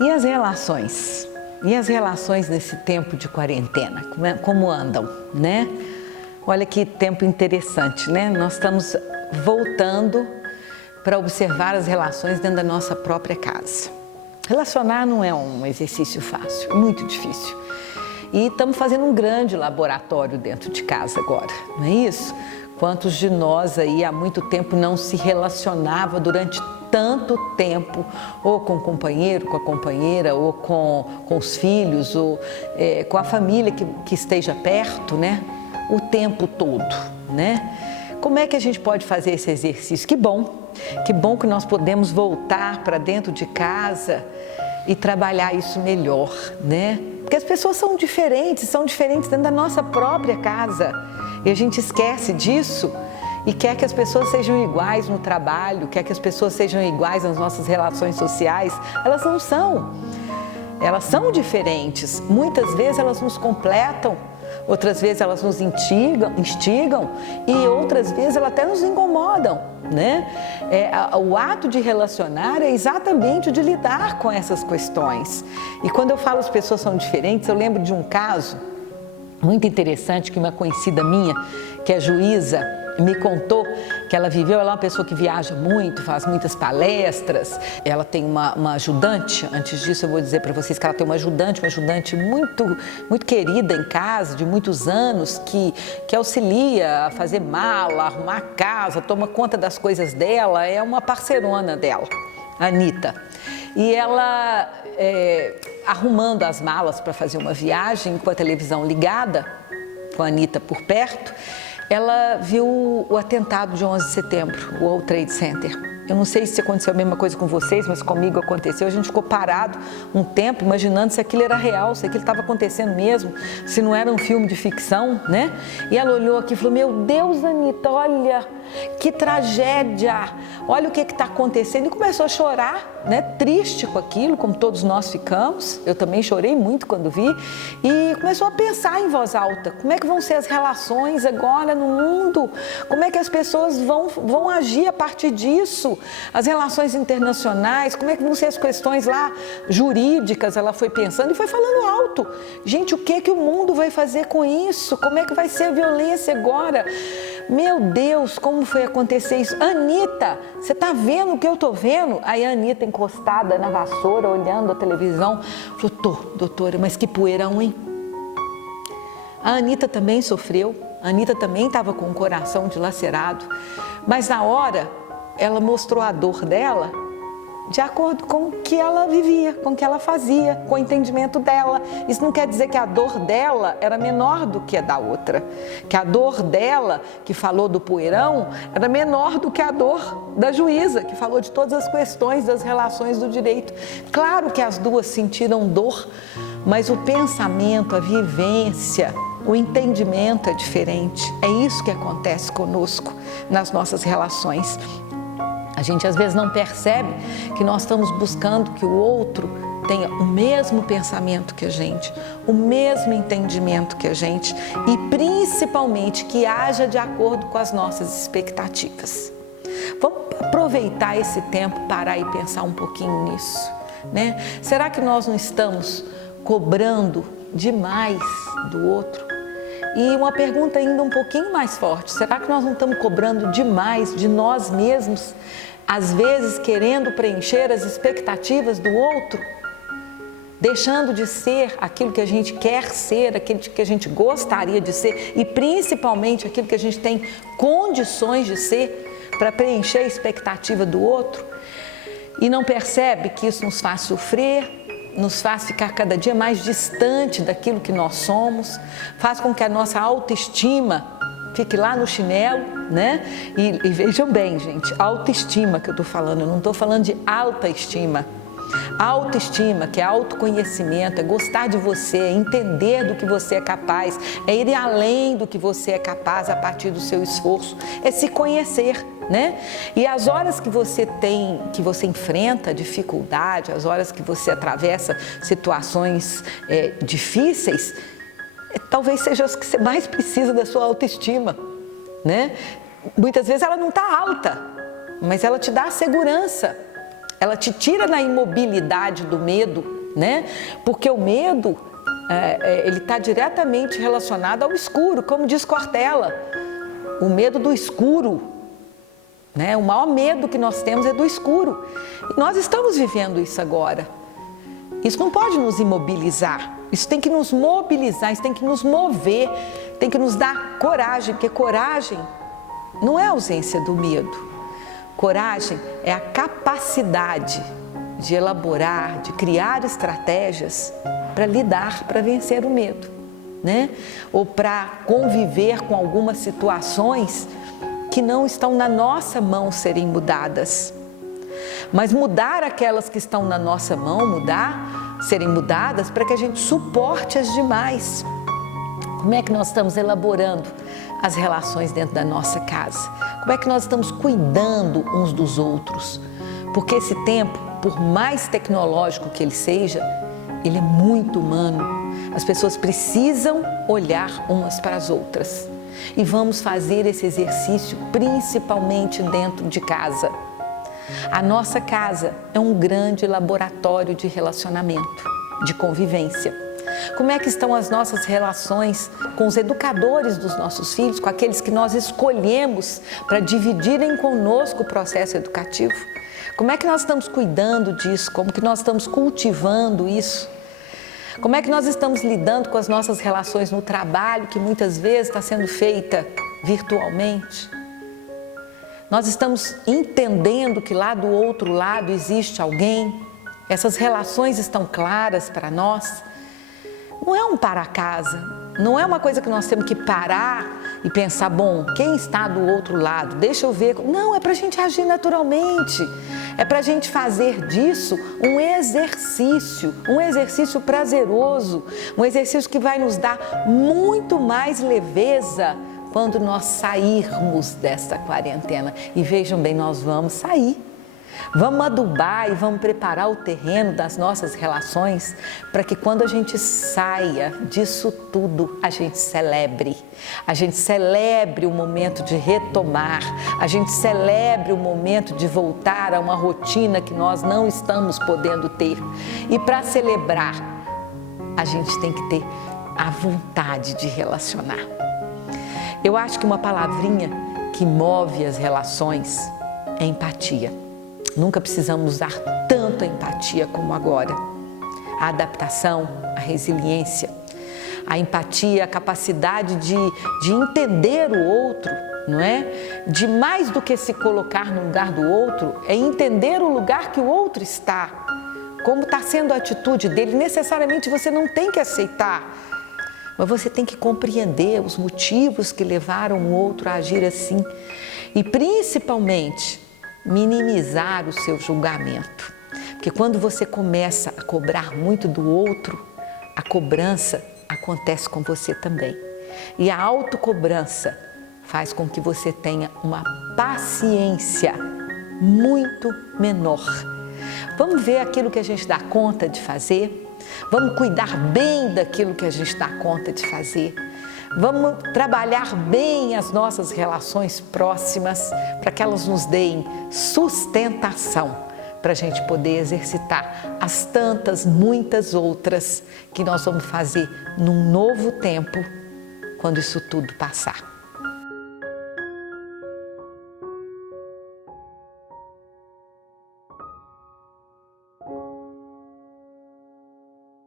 E as relações? E as relações nesse tempo de quarentena? Como andam, né? Olha que tempo interessante, né? Nós estamos voltando para observar as relações dentro da nossa própria casa. Relacionar não é um exercício fácil, é muito difícil. E estamos fazendo um grande laboratório dentro de casa agora, não é isso? Quantos de nós aí há muito tempo não se relacionava durante tanto tempo, ou com o companheiro, com a companheira, ou com os filhos, ou com a família que esteja perto, né? O tempo todo, né? Como é que a gente pode fazer esse exercício? Que bom que nós podemos voltar para dentro de casa e trabalhar isso melhor, né? Porque as pessoas são diferentes dentro da nossa própria casa. E a gente esquece disso e quer que as pessoas sejam iguais no trabalho, quer que as pessoas sejam iguais nas nossas relações sociais. Elas não são. Elas são diferentes. Muitas vezes elas nos completam, outras vezes elas nos instigam e outras vezes elas até nos incomodam, né? O ato de relacionar é exatamente o de lidar com essas questões. E quando eu falo as pessoas são diferentes, eu lembro de um caso muito interessante que uma conhecida minha, que é juíza, me contou que ela viveu. Ela é uma pessoa que viaja muito, faz muitas palestras. Ela tem uma ajudante. Antes disso eu vou dizer para vocês que ela tem uma ajudante muito, muito querida em casa, de muitos anos, que auxilia a fazer mala, arrumar a casa, toma conta das coisas dela. É uma parceirona dela, a Anitta. E ela, arrumando as malas para fazer uma viagem, com a televisão ligada, com a Anitta por perto, ela viu o atentado de 11 de setembro, o World Trade Center. Eu não sei se aconteceu a mesma coisa com vocês, mas comigo aconteceu. A gente ficou parado um tempo, imaginando se aquilo era real, se aquilo estava acontecendo mesmo, se não era um filme de ficção, né? E ela olhou aqui e falou: meu Deus, Anitta, olha que tragédia, olha o que está acontecendo. E começou a chorar, né? Triste com aquilo, como todos nós ficamos. Eu também chorei muito quando vi. E começou a pensar em voz alta: como é que vão ser as relações agora no mundo? Como é que as pessoas vão agir a partir disso? As relações internacionais, como é que vão ser as questões lá jurídicas? Ela foi pensando e foi falando alto. Gente, o que o mundo vai fazer com isso? Como é que vai ser a violência agora? Meu Deus, como foi acontecer isso? Anitta, você está vendo o que eu estou vendo? Aí a Anitta, encostada na vassoura, olhando a televisão, falou: tô, doutora, mas que poeirão, hein? A Anitta também sofreu, a Anitta também estava com o coração dilacerado, mas na hora ela mostrou a dor dela de acordo com o que ela vivia, com o que ela fazia, com o entendimento dela. Isso não quer dizer que a dor dela era menor do que a da outra, que a dor dela, que falou do poeirão, era menor do que a dor da juíza, que falou de todas as questões das relações do direito. Claro que as duas sentiram dor, mas o pensamento, a vivência, o entendimento é diferente. É isso que acontece conosco nas nossas relações. A gente às vezes não percebe que nós estamos buscando que o outro tenha o mesmo pensamento que a gente, o mesmo entendimento que a gente e principalmente que haja de acordo com as nossas expectativas. Vamos aproveitar esse tempo, parar e pensar um pouquinho nisso, né? Será que nós não estamos cobrando demais do outro? E uma pergunta ainda um pouquinho mais forte: será que nós não estamos cobrando demais de nós mesmos, às vezes querendo preencher as expectativas do outro, deixando de ser aquilo que a gente quer ser, aquilo que a gente gostaria de ser e principalmente aquilo que a gente tem condições de ser para preencher a expectativa do outro? E não percebe que isso nos faz sofrer, nos faz ficar cada dia mais distante daquilo que nós somos, faz com que a nossa autoestima fique lá no chinelo, né? E vejam bem, gente, autoestima que eu estou falando, eu não estou falando de alta estima. Autoestima, que é autoconhecimento, é gostar de você, é entender do que você é capaz, é ir além do que você é capaz a partir do seu esforço, é se conhecer, né? E as horas que você enfrenta dificuldade, as horas que você atravessa situações difíceis, talvez seja as que você mais precisa da sua autoestima, né? Muitas vezes ela não está alta, mas ela te dá a segurança ela te tira da imobilidade do medo, né? Porque o medo, ele está diretamente relacionado ao escuro, como diz Cortella, o medo do escuro, né? O maior medo que nós temos é do escuro. E nós estamos vivendo isso agora. Isso não pode nos imobilizar, isso tem que nos mobilizar, isso tem que nos mover, tem que nos dar coragem, porque coragem não é ausência do medo. Coragem é a capacidade de elaborar, de criar estratégias para lidar, para vencer o medo, né? Ou para conviver com algumas situações que não estão na nossa mão serem mudadas. Mas mudar aquelas que estão na nossa mão, serem mudadas para que a gente suporte as demais. Como é que nós estamos elaborando as relações dentro da nossa casa? Como é que nós estamos cuidando uns dos outros? Porque esse tempo, por mais tecnológico que ele seja, ele é muito humano. As pessoas precisam olhar umas para as outras. E vamos fazer esse exercício principalmente dentro de casa. A nossa casa é um grande laboratório de relacionamento, de convivência. Como é que estão as nossas relações com os educadores dos nossos filhos, com aqueles que nós escolhemos para dividirem conosco o processo educativo? Como é que nós estamos cuidando disso? Como que nós estamos cultivando isso? Como é que nós estamos lidando com as nossas relações no trabalho, que muitas vezes está sendo feita virtualmente? Nós estamos entendendo que lá do outro lado existe alguém? Essas relações estão claras para nós? Não é um para casa, não é uma coisa que nós temos que parar e pensar, bom, quem está do outro lado? Deixa eu ver. Não, é para a gente agir naturalmente. É para a gente fazer disso um exercício prazeroso, um exercício que vai nos dar muito mais leveza quando nós sairmos dessa quarentena. E vejam bem, nós vamos sair. Vamos adubar e vamos preparar o terreno das nossas relações para que quando a gente saia disso tudo, a gente celebre. A gente celebre o momento de retomar, a gente celebre o momento de voltar a uma rotina que nós não estamos podendo ter. E para celebrar, a gente tem que ter a vontade de relacionar. Eu acho que uma palavrinha que move as relações é empatia. Nunca precisamos usar tanto a empatia como agora. A adaptação, a resiliência, a empatia, a capacidade de entender o outro, não é? De mais do que se colocar no lugar do outro, é entender o lugar que o outro está, como está sendo a atitude dele. Necessariamente você não tem que aceitar, mas você tem que compreender os motivos que levaram o outro a agir assim e principalmente minimizar o seu julgamento. Porque quando você começa a cobrar muito do outro, a cobrança acontece com você também. E a autocobrança faz com que você tenha uma paciência muito menor. Vamos ver aquilo que a gente dá conta de fazer? Vamos cuidar bem daquilo que a gente dá conta de fazer? Vamos trabalhar bem as nossas relações próximas para que elas nos deem sustentação para a gente poder exercitar as tantas, muitas outras que nós vamos fazer num novo tempo quando isso tudo passar.